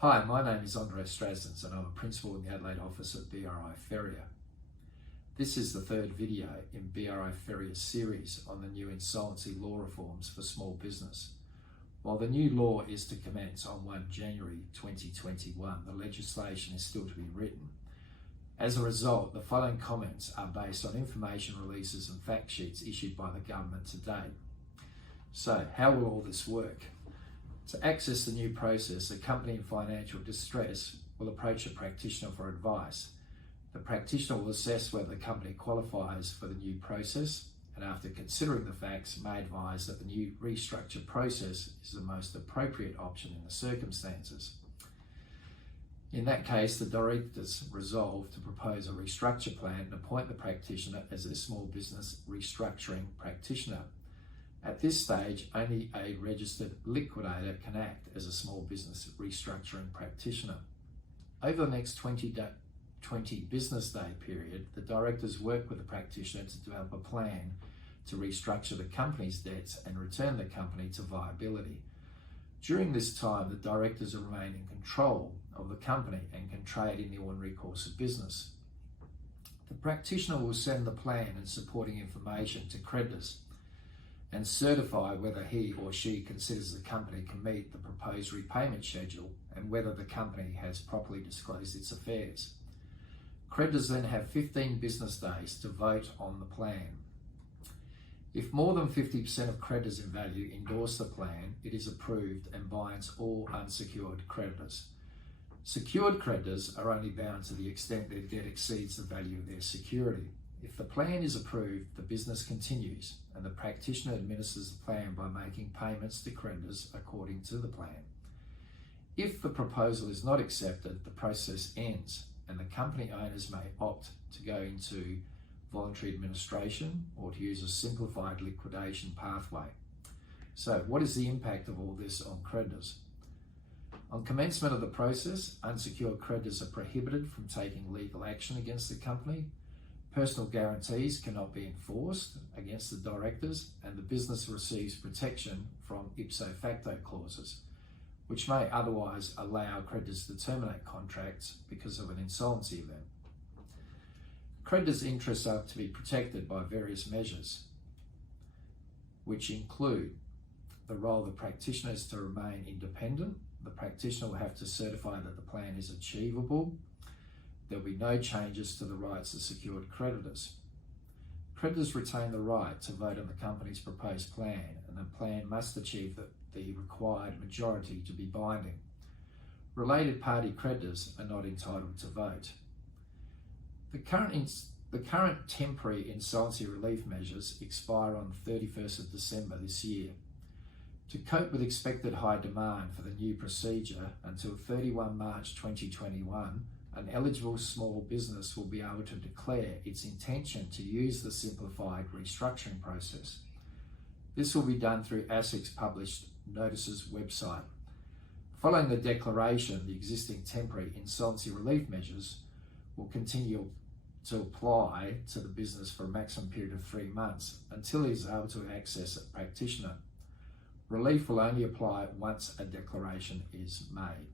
Hi, my name is Strazdins and I'm a principal in the Adelaide office at BRI Ferrier. This is the third video in BRI Ferrier's series on the new insolvency law reforms for small business. While the new law is to commence on 1 January 2021, the legislation is still to be written. As a result, the following comments are based on information releases and fact sheets issued by the government to date. So, how will all this work? To access the new process, a company in financial distress will approach a practitioner for advice. The practitioner will assess whether the company qualifies for the new process, and after considering the facts, may advise that the new restructure process is the most appropriate option in the circumstances. In that case, the directors resolve to propose a restructure plan and appoint the practitioner as a small business restructuring practitioner. At this stage, only a registered liquidator can act as a small business restructuring practitioner. Over the next 20 business day period, the directors work with the practitioner to develop a plan to restructure the company's debts and return the company to viability. During this time, the directors remain in control of the company and can trade in the ordinary course of business. The practitioner will send the plan and supporting information to creditors and certify whether he or she considers the company can meet the proposed repayment schedule and whether the company has properly disclosed its affairs. Creditors then have 15 business days to vote on the plan. If more than 50% of creditors in value endorse the plan, it is approved and binds all unsecured creditors. Secured creditors are only bound to the extent their debt exceeds the value of their security. If the plan is approved, the business continues and the practitioner administers the plan by making payments to creditors according to the plan. If the proposal is not accepted, the process ends and the company owners may opt to go into voluntary administration or to use a simplified liquidation pathway. So, what is the impact of all this on creditors? On commencement of the process, unsecured creditors are prohibited from taking legal action against the company. Personal guarantees cannot be enforced against the directors, and the business receives protection from ipso facto clauses, which may otherwise allow creditors to terminate contracts because of an insolvency event. Creditors' interests are to be protected by various measures, which include the role of the practitioner is to remain independent. The practitioner will have to certify that the plan is achievable. There will be no changes to the rights of secured creditors. Creditors retain the right to vote on the company's proposed plan, and the plan must achieve the required majority to be binding. Related party creditors are not entitled to vote. The current temporary insolvency relief measures expire on 31st of December this year. To cope with expected high demand for the new procedure until 31 March 2021, an eligible small business will be able to declare its intention to use the simplified restructuring process. This will be done through ASIC's published notices website. Following the declaration, the existing temporary insolvency relief measures will continue to apply to the business for a maximum period of 3 months until it is able to access a practitioner. Relief will only apply once a declaration is made.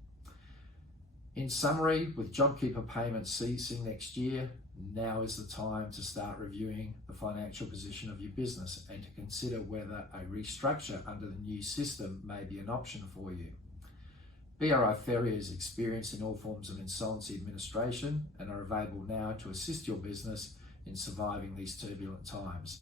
In summary, with JobKeeper payments ceasing next year, now is the time to start reviewing the financial position of your business and to consider whether a restructure under the new system may be an option for you. BRI Ferrier is experienced in all forms of insolvency administration and are available now to assist your business in surviving these turbulent times.